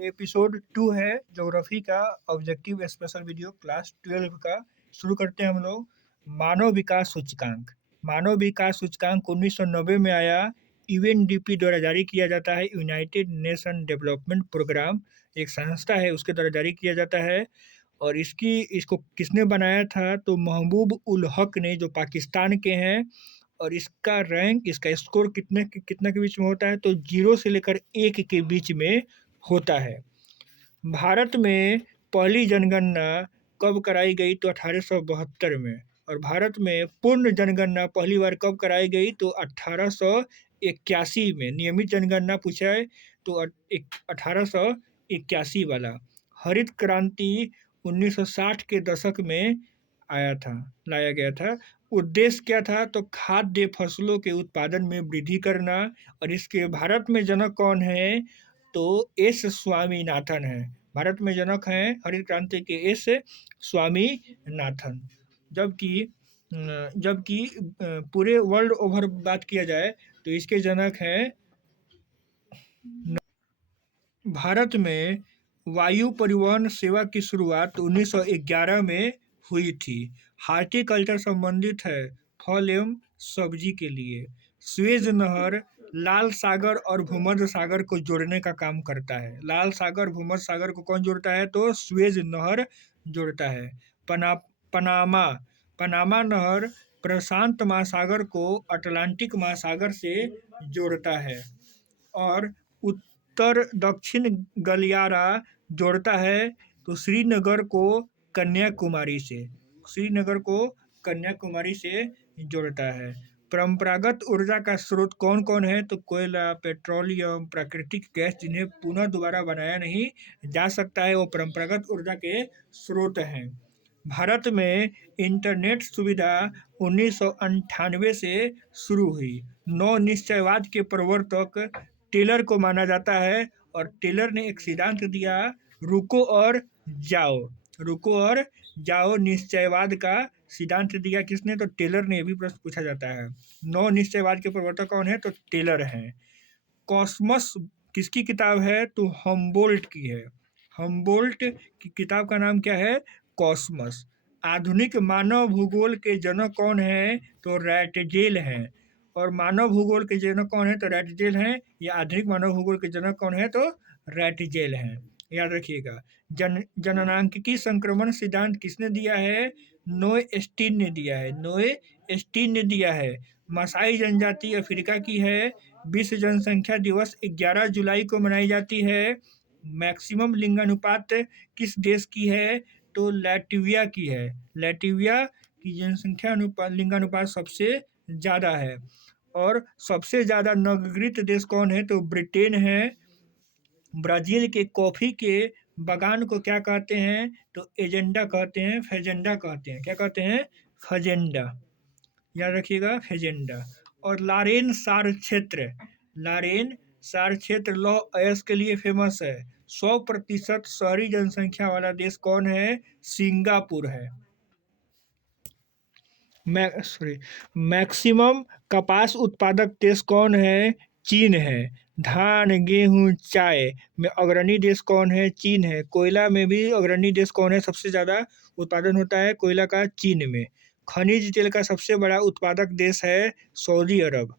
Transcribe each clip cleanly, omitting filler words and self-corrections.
Episode 2 है geography का objective special video class 12 का। शुरू करते हैं हम लोग। मानव विकास सूचकांक। मानव विकास सूचकांक 1990 में आया। यूएनडीपी द्वारा जारी किया जाता है। यूनाइटेड नेशन डेवलपमेंट प्रोग्राम एक संस्था है, उसके द्वारा जारी किया जाता है। और इसको किसने बनाया था? तो महबूब उल हक ने, जो पाकिस्तान के हैं। और इसका रैंक, इसका स्कोर कितना के बीच में होता है? तो 0 से लेकर 1 के बीच में होता है। भारत में पहली जनगणना कब कराई गई? तो 1872 में। और भारत में पूर्ण जनगणना पहली बार कब कराई गई? तो 1881 में। नियमित जनगणना पूछा है तो 1881 वाला। हरित क्रांति 1960 के दशक में लाया गया था। उद्देश्य क्या था? तो खाद्य फसलों के उत्पादन में वृद्धि करना। और इसके भारत में जनक कौन है? तो एस स्वामीनाथन है। भारत में जनक हैं हरित क्रांति के एस स्वामीनाथन। जबकि पूरे वर्ल्ड ओवर बात किया जाए तो इसके जनक हैं। भारत में वायु परिवहन सेवा की शुरुआत 1911 में हुई थी। हार्टिकल्चर संबंधित है, फल एवं सब्जी के लिए। स्वेज नहर लाल सागर और भूमध्य सागर को जोड़ने का काम करता है। लाल सागर भूमध्य सागर को कौन जोड़ता है? तो स्वेज नहर जोड़ता है। पनामा पनामा नहर प्रशांत महासागर को अटलांटिक महासागर से जोड़ता है। और उत्तर दक्षिण गलियारा जोड़ता है तो श्रीनगर को कन्याकुमारी से जोड़ता है। परंपरागत ऊर्जा का स्रोत कौन कौन है? तो कोयला, पेट्रोलियम, प्राकृतिक गैस, जिन्हें पुनः दोबारा बनाया नहीं जा सकता है, वो परंपरागत ऊर्जा के स्रोत हैं। भारत में इंटरनेट सुविधा 1998 से शुरू हुई। नौ निश्चयवाद के प्रवर्तक टेलर को माना जाता है। और टेलर ने एक सिद्धांत दिया, रुको और जाओ निश्चयवाद का सिद्धांत दिया। किसने? तो टेलर ने। भी प्रश्न पूछा जाता है। नौ निश्चयवाद के प्रवर्तक कौन है? तो टेलर हैं। कॉस्मस किसकी किताब है? तो हम्बोल्ट की है। हम्बोल्ट की किताब का नाम क्या है? कॉस्मस। आधुनिक मानव भूगोल के जनक कौन है? तो रैटजेल हैं। और मानव भूगोल के जनक कौन है? तो रैटजेल हैं। या आधुनिक मानव भूगोल के जनक कौन है? तो रैटजेल हैं। याद रखिएगा। जननांकिकी संक्रमण सिद्धांत किसने दिया है? नोए स्टीन ने दिया है। मसाई जनजाति अफ्रीका की है। विश्व जनसंख्या दिवस 11 जुलाई को मनाई जाती है। मैक्सिमम लिंगानुपात किस देश की है? तो लैटविया की है। लैटविया की जनसंख्या लिंगानुपात सबसे ज़्यादा है। और सबसे ज़्यादा नगरीय देश कौन है? तो ब्रिटेन है। ब्राज़ील के कॉफ़ी के बागान को क्या कहते हैं? तो एजेंडा कहते हैं, फेजेंडा कहते हैं। क्या कहते हैं? फजेंडा। याद रखिएगा, फेजेंडा। और लारेन सार क्षेत्र लौह अयस्क के लिए फेमस है। 100% शहरी जनसंख्या वाला देश कौन है? सिंगापुर है। मैक्सिमम कपास उत्पादक देश कौन है? चीन है। धान, गेहूं, चाय में अग्रणी देश कौन है? चीन है। कोयला में भी अग्रणी देश कौन है? सबसे ज़्यादा उत्पादन होता है कोयला का चीन में। खनिज तेल का सबसे बड़ा उत्पादक देश है सऊदी अरब।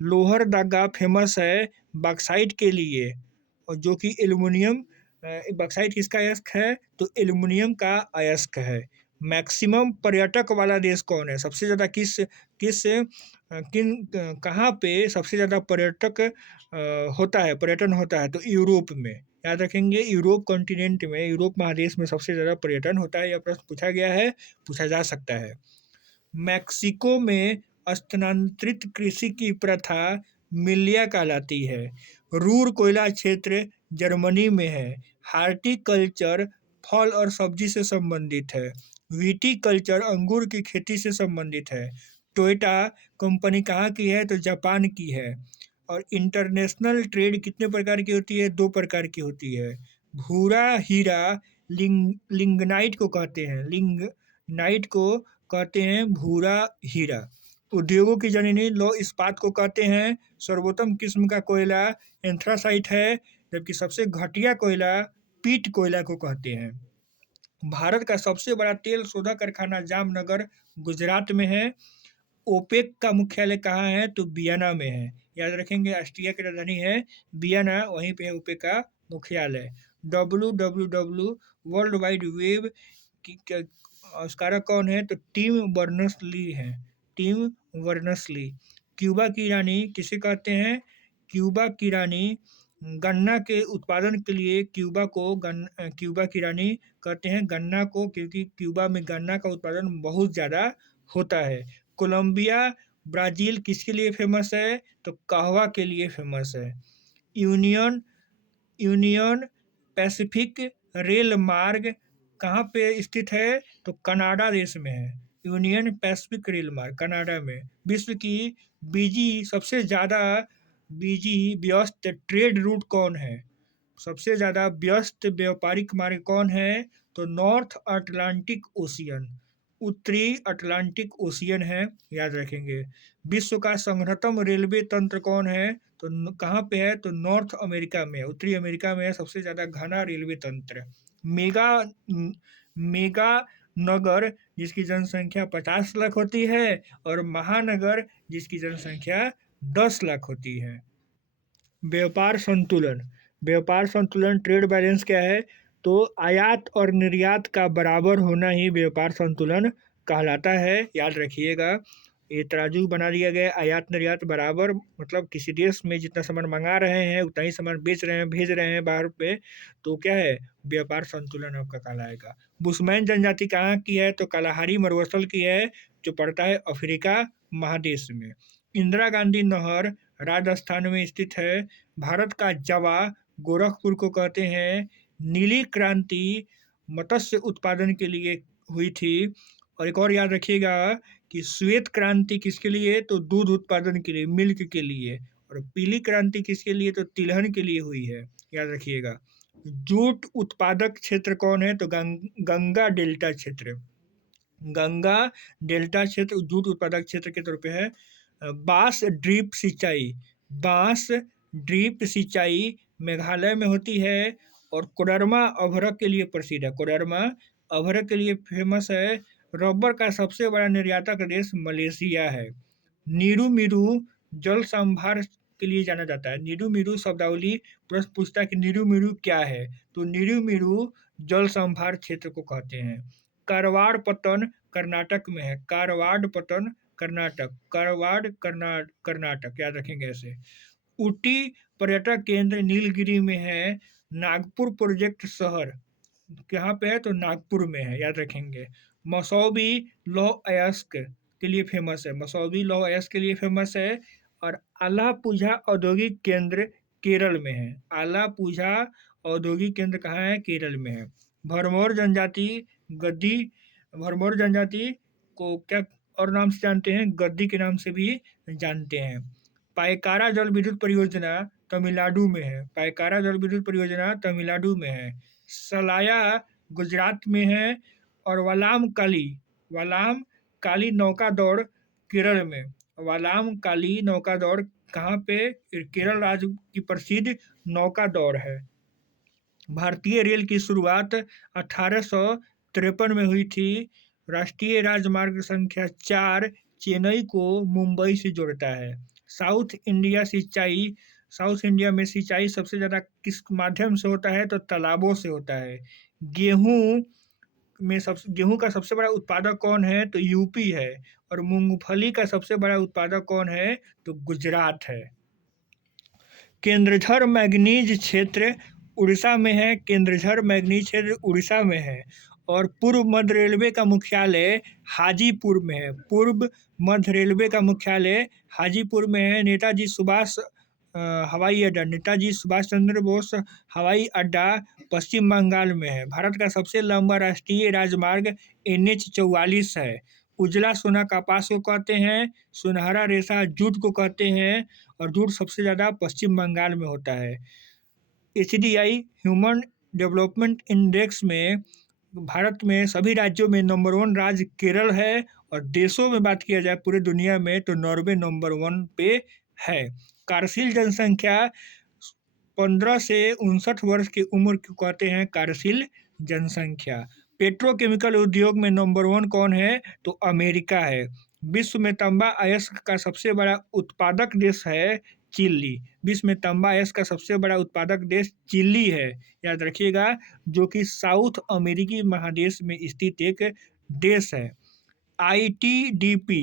लोहरदगा फेमस है बॉक्साइट के लिए, और जो कि एल्युमिनियम। बॉक्साइट किसका अयस्क है? तो एल्युमिनियम का अयस्क है। मैक्सिमम पर्यटक वाला देश कौन है? सबसे ज़्यादा कहाँ पे सबसे ज़्यादा पर्यटन होता है? तो यूरोप में। याद रखेंगे, यूरोप कॉन्टिनेंट में, यूरोप महादेश में सबसे ज़्यादा पर्यटन होता है। यह प्रश्न पूछा गया है, पूछा जा सकता है। मैक्सिको में स्थानांतरित कृषि की प्रथा मिलिया कहलाती है। रूर कोयला क्षेत्र जर्मनी में है। हार्टिकल्चर फल और सब्जी से संबंधित है। विटीकल्चर अंगूर की खेती से संबंधित है। टोयोटा कंपनी कहाँ की है? तो जापान की है। और इंटरनेशनल ट्रेड कितने प्रकार की होती है? 2 प्रकार की होती है। भूरा हीरा लिंगनाइट को कहते हैं भूरा हीरा। उद्योगों की जननी लौह इस्पात को कहते हैं। सर्वोत्तम किस्म का कोयला एंथ्रासाइट है। जबकि सबसे घटिया कोयला पीट कोयला को कहते हैं। भारत का सबसे बड़ा तेल शोधक कारखाना जामनगर गुजरात में है। ओपेक का मुख्यालय कहाँ है? तो वियना में है। याद रखेंगे, ऑस्ट्रिया की राजधानी है वियना, वहीं पे है ओपेक का मुख्यालय। WWW वर्ल्ड वाइड वेब की आविष्कारक कौन है? तो टिम बर्नर्स-ली है, टिम बर्नर्स-ली। क्यूबा की रानी किसे कहते हैं? क्यूबा की रानी गन्ना के उत्पादन के लिए क्यूबा की रानी कहते हैं गन्ना को, क्योंकि क्यूबा में गन्ना का उत्पादन बहुत ज़्यादा होता है। कोलंबिया ब्राज़ील किसके लिए फेमस है? तो कहवा के लिए फेमस है। यूनियन पैसिफिक रेल मार्ग कहाँ पे स्थित है? तो कनाडा देश में है। यूनियन पैसिफिक रेल मार्ग कनाडा में। विश्व की सबसे ज़्यादा व्यस्त ट्रेड रूट कौन है? सबसे ज़्यादा व्यस्त व्यापारिक मार्ग कौन है? तो नॉर्थ अटलांटिक ओशियन, उत्तरी अटलांटिक ओशियन है, याद रखेंगे। विश्व का संघनतम रेलवे तंत्र कौन है? तो कहाँ पे है? तो नॉर्थ अमेरिका में, उत्तरी अमेरिका में है सबसे ज़्यादा घना रेलवे तंत्र। मेगा नगर जिसकी जनसंख्या 50 लाख होती है और महानगर जिसकी जनसंख्या 10 लाख होती है। व्यापार संतुलन ट्रेड बैलेंस क्या है? तो आयात और निर्यात का बराबर होना ही व्यापार संतुलन कहलाता है। याद रखिएगा, ये तराजू बना दिया गया, आयात निर्यात बराबर, मतलब किसी देश में जितना सामान मंगा रहे हैं उतना ही सामान बेच रहे हैं, भेज रहे हैं बाहर पे, तो क्या है? व्यापार संतुलन आपका कहलाएगा। बुशमैन जनजाति कहाँ की है? तो कालाहारी मरुस्थल की है, जो पड़ता है अफ्रीका महादेश में। इंदिरा गांधी नहर राजस्थान में स्थित है। भारत का जवा गोरखपुर को कहते हैं। नीली क्रांति मत्स्य उत्पादन के लिए हुई थी। और एक और याद रखिएगा कि श्वेत क्रांति किसके लिए? तो दूध उत्पादन के लिए, मिल्क के लिए। और पीली क्रांति किसके लिए? तो तिलहन के लिए हुई है, याद रखिएगा। जूट उत्पादक क्षेत्र कौन है? तो गंगा डेल्टा क्षेत्र, गंगा डेल्टा क्षेत्र जूट उत्पादक क्षेत्र के तौर पे है। बांस ड्रिप सिंचाई मेघालय में होती है और कोडरमा अभ्रक के लिए प्रसिद्ध है, कोडरमा अभ्रक के लिए फेमस है। रबर का सबसे बड़ा निर्यातक देश मलेशिया है। नीरू मीरू जल संभार के लिए जाना जाता है। नीरू मीरू शब्दावली प्रश्न पूछता है कि नीरू मीरू क्या है? तो नीरू मीरू जल संभार क्षेत्र को कहते हैं। कारवाड़ पत्तन कर्नाटक में है, कारवाड़ पत्तन कर्नाटक, याद रखेंगे ऐसे। ऊटी पर्यटक केंद्र नीलगिरी में है। नागपुर प्रोजेक्ट शहर कहाँ पे है? तो नागपुर में है, याद रखेंगे। मसौबी लौह अयस्क के लिए फेमस है, मसौबी लौह अयस्क के लिए फेमस है। और आलापुझा औद्योगिक केंद्र केरल में है। आलापुझा औद्योगिक केंद्र कहाँ है? केरल में है। भरमौर जनजाति को क्या और नाम से जानते हैं? गद्दी के नाम से भी जानते हैं। पायकारा जल विद्युत परियोजना तमिलनाडु में है, पायकारा जल विद्युत परियोजना तमिलनाडु में है। सलाया गुजरात में है। और वलाम काली नौका दौड़ केरल में, वलाम काली नौका दौड़ कहाँ पे? केरल राज्य की प्रसिद्ध नौका दौड़ है। भारतीय रेल की शुरुआत 1853 में हुई थी। राष्ट्रीय राजमार्ग संख्या 4 चेन्नई को मुंबई से जोड़ता है। साउथ इंडिया में सिंचाई सबसे ज़्यादा किस माध्यम से होता है? तो तालाबों से होता है। गेहूं का सबसे बड़ा उत्पादक कौन है? तो यूपी है। और मूंगफली का सबसे बड़ा उत्पादक कौन है? तो गुजरात है। केंद्रझर मैंगनीज क्षेत्र उड़ीसा में है, केंद्रझर मैंगनीज क्षेत्र उड़ीसा में है। और पूर्व मध्य रेलवे का मुख्यालय हाजीपुर में है, पूर्व मध्य रेलवे का मुख्यालय हाजीपुर में है। नेताजी सुभाष चंद्र बोस हवाई अड्डा पश्चिम बंगाल में है। भारत का सबसे लंबा राष्ट्रीय राजमार्ग NH-44 है। उजला सोना कपास को कहते हैं, सुनहरा रेशा जूट को कहते हैं। और जूट सबसे ज़्यादा पश्चिम बंगाल में होता है। HDI ह्यूमन डेवलपमेंट इंडेक्स में भारत में सभी राज्यों में नंबर 1 राज्य केरल है। और देशों में बात किया जाए पूरे दुनिया में तो नॉर्वे नंबर 1 पे है। कार्यशील जनसंख्या 15 से 59 वर्ष की उम्र को कहते हैं कार्यशील जनसंख्या। पेट्रोकेमिकल उद्योग में नंबर 1 कौन है? तो अमेरिका है। विश्व में तांबा अयस्क का सबसे बड़ा उत्पादक देश है चिली। विश्व में तांबा अयस्क का सबसे बड़ा उत्पादक देश चिली है, याद रखिएगा, जो कि साउथ अमेरिकी महादेश में स्थित एक देश है। आईटीडीपी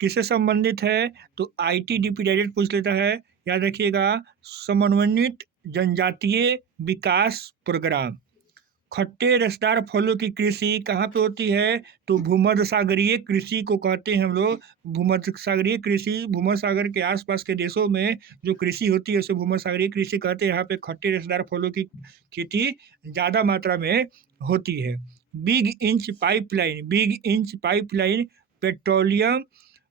किससे संबंधित है? तो आईटीडीपी डायरेक्ट पूछ लेता है, याद रखिएगा, समन्वित जनजातीय विकास प्रोग्राम। खट्टे रसदार फलों की कृषि कहाँ पे होती है? तो भूमध्य सागरीय कृषि को कहते हैं हम लोग। भूमध्य सागरीय कृषि, भूमध्य सागर के आसपास के देशों में जो कृषि होती है उसे भूमध्य सागरीय कृषि कहते हैं। यहाँ पे खट्टे रसदार फलों की खेती ज़्यादा मात्रा में होती है। Big inch pipeline, big inch pipeline petroleum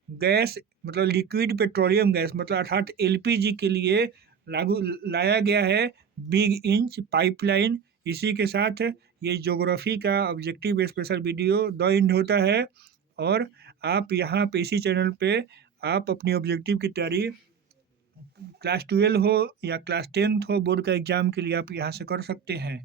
gas मतलब लिक्विड पेट्रोलियम गैस मतलब अर्थात एलपीजी के लिए लाया गया है बिग इंच पाइपलाइन। इसी के साथ ये ज्योग्राफी का objective special video the end होता है। और आप यहाँ पे इसी चैनल पे आप अपनी ऑब्जेक्टिव की तैयारी क्लास 12 हो या क्लास 10 हो, बोर्ड का एग्जाम के लिए आप यहाँ से कर सकते हैं।